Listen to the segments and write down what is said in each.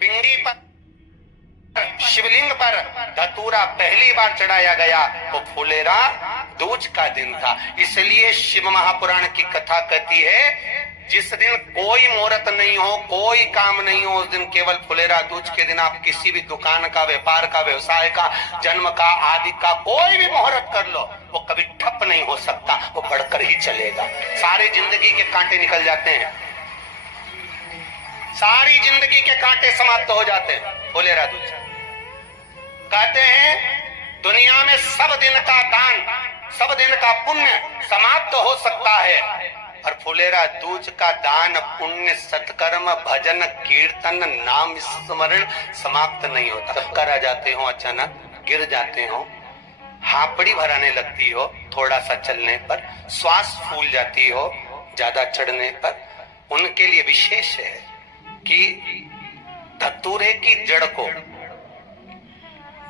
पिंडी पर शिवलिंग पर धतूरा पहली बार चढ़ाया गया वो फुलेरा दूज का दिन था। इसलिए शिव महापुराण की कथा कहती है जिस दिन कोई मुहूर्त नहीं हो, कोई काम नहीं हो, उस दिन केवल फुलेरा दूज के दिन आप किसी भी दुकान का, व्यापार का, व्यवसाय का, जन्म का, आदि का कोई भी मुहूर्त कर लो, वो कभी ठप नहीं हो सकता, वो बढ़कर ही चलेगा। सारी जिंदगी के कांटे निकल जाते हैं, सारी जिंदगी के कांटे समाप्त हो जाते हैं फुलेरा दूज। कहते हैं दुनिया में सब दिन का दान, सब दिन का पुण्य समाप्त हो सकता है, और फुलेरा दूज का दान, पुण्य, सत्कर्म, भजन, कीर्तन, नाम स्मरण समाप्त नहीं होता। चक्कर आ जाते हो, अचानक गिर जाते हो, हापड़ी भराने लगती हो थोड़ा सा चलने पर, श्वास फूल जाती हो ज्यादा चढ़ने पर, उनके लिए विशेष है कि धतूरे की जड़ को,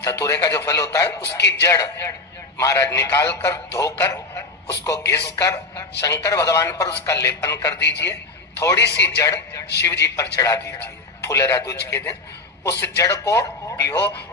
धतूरे का जो फल होता है उसकी जड़ महाराज निकाल कर, धोकर, उसको घिस कर शंकर भगवान पर उसका लेपन कर दीजिए। थोड़ी सी जड़ शिव जी पर चढ़ा दीजिए फुलेरा दूज के दिन। उस जड़ को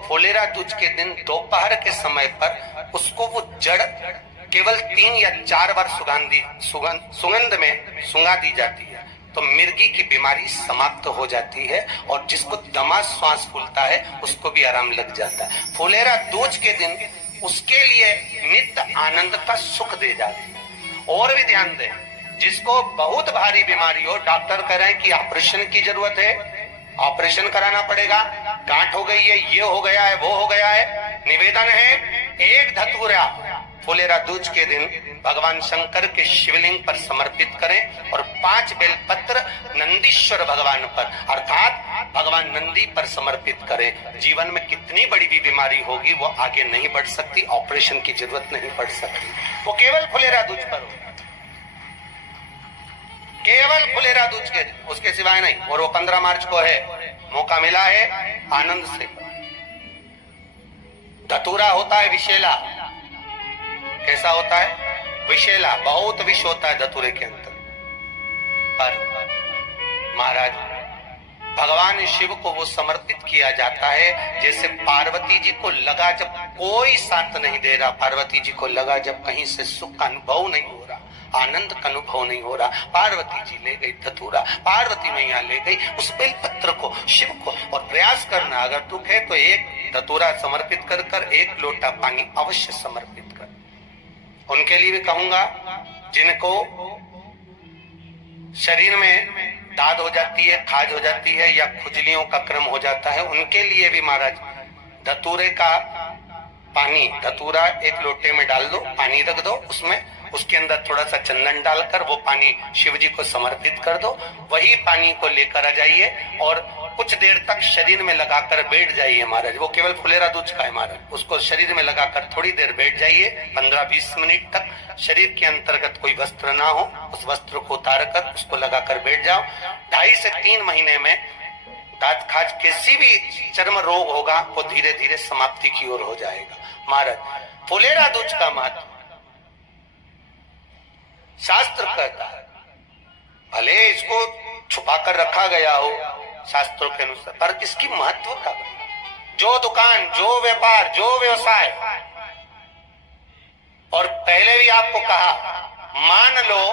फुलेरा दूज के दिन दोपहर के समय पर उसको वो जड़ केवल 3 या 4 बार सुगंध में सुंगा दी जाती है, तो मिर्गी की बीमारी समाप्त हो जाती है, और जिसको दमा श्वास फूलता है उसको भी आराम लग जाता है। फुलेरा दूज के दिन उसके लिए नित्य आनंद का सुख दे जाती है। और भी ध्यान दें, जिसको बहुत भारी बीमारी हो, डॉक्टर कह रहे हैं कि ऑपरेशन की जरूरत है, ऑपरेशन कराना पड़ेगा, गांठ हो गई है, ये हो गया है, वो हो गया है, निवेदन है एक धतूरा फुलेरा दूज के दिन भगवान शंकर के शिवलिंग पर समर्पित करें, और 5 बेलपत्र नंदीश्वर भगवान पर अर्थात भगवान नंदी पर समर्पित करें। जीवन में कितनी बड़ी भी बीमारी होगी वो आगे नहीं बढ़ सकती, ऑपरेशन की जरूरत नहीं पड़ सकती, वो केवल फुलेरा दूज पर होगा, केवल फुलेरा दूज के, उसके सिवाय नहीं। और वो 15 मार्च को है, मौका मिला है, आनंद से। धतूरा होता है विषैला, कैसा होता है? विषैला, बहुत विष होता है धतूरे के अंदर। पर महाराज भगवान शिव को वो समर्पित किया जाता है जैसे पार्वती जी को लगा, जब कोई साथ नहीं दे रहा, पार्वती जी को लगा जब कहीं से सुख का अनुभव नहीं हो रहा, आनंद का अनुभव नहीं हो रहा, पार्वती जी ले गई धतूरा, पार्वती मैया ले गई उस बेलपत्र को शिव को। और प्रयास करना, अगर दुख है तो एक धतूरा समर्पित कर कर 1 लोटा पानी अवश्य समर्पित कर। उनके लिए भी कहूंगा जिनको शरीर में दाद हो जाती है, खाज हो जाती है, या खुजलियों का क्रम हो जाता है, उनके लिए भी महाराज धतूरे का पानी, धतूरा 1 लोटे में डाल दो, पानी रख दो उसमें, उसके अंदर थोड़ा सा चंदन डालकर वो पानी शिव जी को समर्पित कर दो। वही पानी को लेकर आ जाइए और कुछ देर तक शरीर में लगाकर बैठ जाइए महाराज। वो केवल फुलेरा दूज का है महाराज, उसको शरीर में लगाकर थोड़ी देर बैठ जाइए, 15-20 मिनट तक। शरीर के अंतर्गत कोई वस्त्र ना हो, उस वस्त्र को उतार कर उसको लगाकर बैठ जाओ। 2.5 से 3 महीने में दांत खाज, किसी भी चर्म रोग होगा वो धीरे धीरे समाप्ति की ओर हो जाएगा। महाराज फुलेरा दूज का महत्व शास्त्र कहता है, भले इसको छुपा कर रखा गया हो शास्त्रों के अनुसार, पर इसकी महत्व का, जो दुकान, जो व्यापार, जो व्यवसाय, और पहले भी आपको कहा, मान लो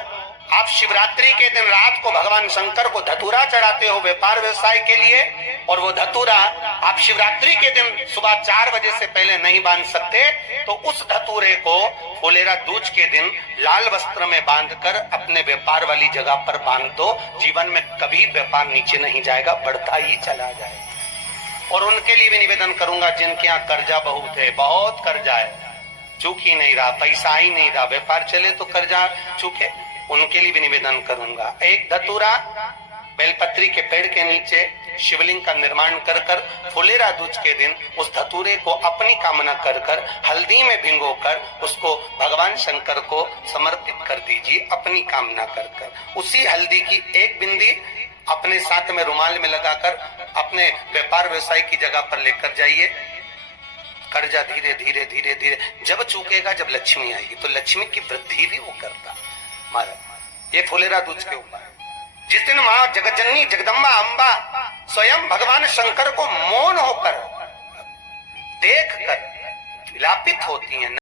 आप शिवरात्रि के दिन रात को भगवान शंकर को धतूरा चढ़ाते हो व्यापार व्यवसाय के लिए, और वो धतूरा आप शिवरात्रि के दिन सुबह 4 बजे से पहले नहीं बांध सकते, तो उस धतूरे को फुलेरा दूज के दिन लाल वस्त्र में बांधकर अपने व्यापार वाली जगह पर बांध दो। जीवन में कभी व्यापार नीचे नहीं जाएगा, बढ़ता ही चला जाएगा। और उनके लिए भी निवेदन करूंगा जिनके यहाँ कर्जा बहुत है, बहुत कर्जा है, चूक ही नहीं रहा, पैसा ही नहीं रहा, व्यापार चले तो कर्जा चूके, उनके लिए भी निवेदन करूंगा। एक धतूरा बेलपत्री के पेड़ के नीचे शिवलिंग का निर्माण कर कर फुलेरा दूज के दिन उस धतूरे को अपनी कामना कर कर हल्दी में भिगोकर उसको भगवान शंकर को समर्पित कर दीजिए अपनी कामना कर कर। उसी हल्दी की 1 बिंदी अपने साथ में रुमाल में लगाकर अपने व्यापार व्यवसाय की जगह पर लेकर जाइए। कर्जा धीरे धीरे धीरे धीरे जब चूकेगा, जब लक्ष्मी आएगी, तो लक्ष्मी की वृद्धि भी वो करता। महाराज ये फुलेरा दूज के ऊपर जिस दिन मां जगज्जननी जगदम्बा अंबा स्वयं भगवान शंकर को मौन होकर देखकर विलापित होती हैं।